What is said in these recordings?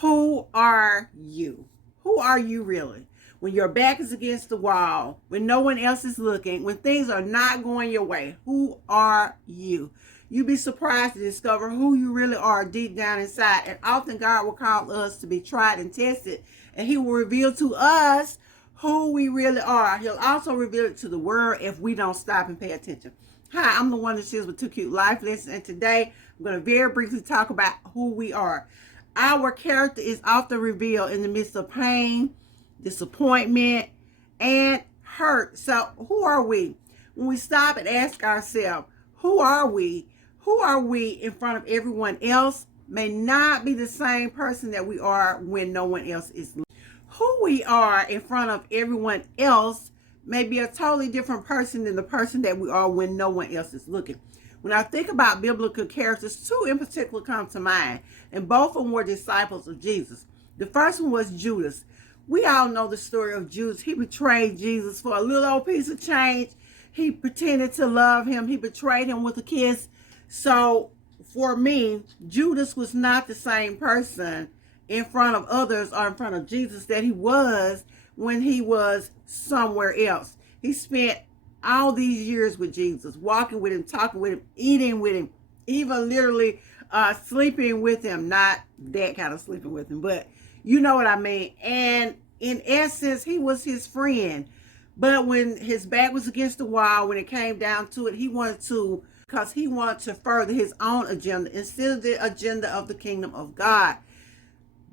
Who are you? Who are you really? When your back is against the wall, when no one else is looking, when things are not going your way, who are you? You'd be surprised to discover who you really are deep down inside. And often God will call us to be tried and tested, and He will reveal to us who we really are. He'll also reveal it to the world if we don't stop and pay attention. Hi, I'm the one that shares with Two Cute Life Lessons, and today I'm going to very briefly talk about who we are. Our character is often revealed in the midst of pain, disappointment, and hurt. So who are we? When we stop and ask ourselves, who are we? Who are we in front of everyone else may not be the same person that we are when no one else is looking. Who we are in front of everyone else may be a totally different person than the person that we are when no one else is looking. When I think about biblical characters, two in particular come to mind, and both of them were disciples of Jesus. The first one was Judas. We all know the story of Judas. He betrayed Jesus for a little old piece of change. He pretended to love him. He betrayed him with a kiss. So for me, Judas was not the same person in front of others or in front of Jesus that he was when he was somewhere else. He spent all these years with Jesus, walking with him, talking with him, eating with him, even literally sleeping with him. Not that kind of sleeping with him, but you know what I mean. And in essence, he was his friend. But when his back was against the wall, when it came down to it, he wanted to further his own agenda instead of the agenda of the kingdom of God.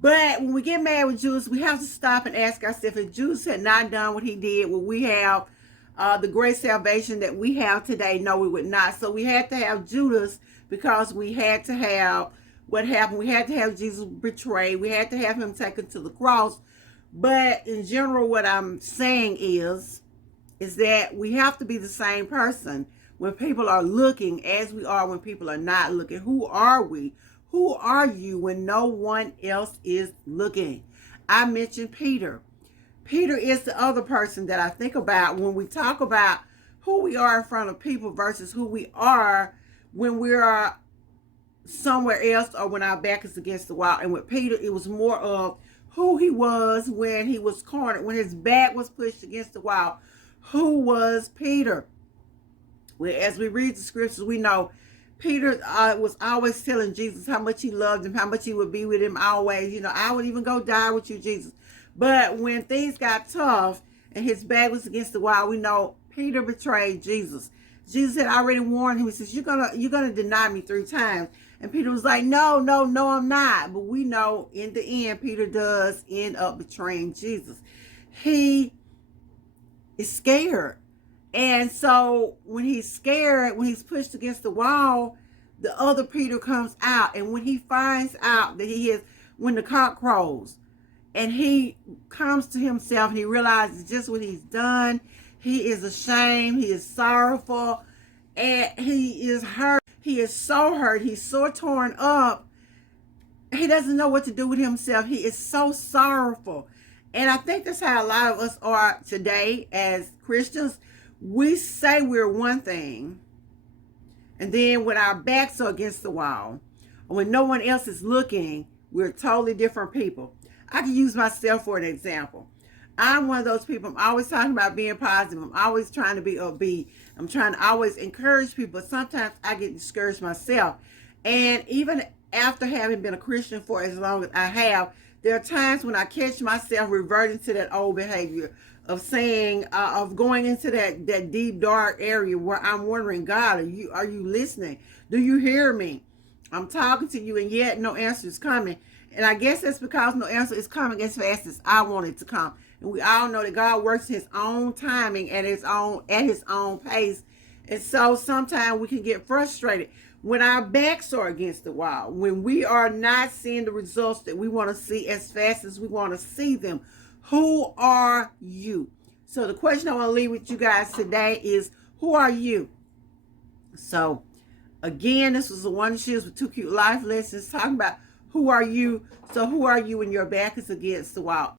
But when we get mad with Judas, we have to stop and ask ourselves, if Judas had not done what he did, would we have the great salvation that we have today? No, we would not. So we had to have Judas because we had to have what happened. We had to have Jesus betrayed. We had to have him taken to the cross. But in general, what I'm saying is that we have to be the same person when people are looking as we are when people are not looking. Who are we? Who are you when no one else is looking? I mentioned Peter. Peter is the other person that I think about when we talk about who we are in front of people versus who we are when we are somewhere else or when our back is against the wall. And with Peter, it was more of who he was when he was cornered, when his back was pushed against the wall. Who was Peter? Well, as we read the scriptures, we know Peter was always telling Jesus how much he loved him, how much he would be with him always. You know, I would even go die with you, Jesus. But when things got tough and his back was against the wall, we know Peter betrayed Jesus. Jesus had already warned him. He says, you're gonna deny me 3 times. And Peter was like, no, I'm not. But we know in the end, Peter does end up betraying Jesus. He is scared. And so when he's scared, when he's pushed against the wall, the other Peter comes out. And when he finds out that when the cock crows, and he comes to himself and he realizes just what he's done, he is ashamed, he is sorrowful, and he is hurt. He is so hurt, he's so torn up, he doesn't know what to do with himself. He is so sorrowful. And I think that's how a lot of us are today as Christians. We say we're one thing, and then when our backs are against the wall, or when no one else is looking, we're totally different people. I can use myself for an example. I'm one of those people, I'm always talking about being positive. I'm always trying to be upbeat. I'm trying to always encourage people. Sometimes I get discouraged myself. And even after having been a Christian for as long as I have, there are times when I catch myself reverting to that old behavior of saying, of going into that deep, dark area where I'm wondering, God, are you listening? Do you hear me? I'm talking to you, and yet no answer is coming. And I guess that's because no answer is coming as fast as I want it to come. And we all know that God works his own timing at his own pace. And so sometimes we can get frustrated when our backs are against the wall, when we are not seeing the results that we want to see as fast as we want to see them. Who are you? So the question I want to leave with you guys today is, who are you? So again, this was the One Shoes with Two Cute Life Lessons talking about who are you. So who are you when your back is against the wall?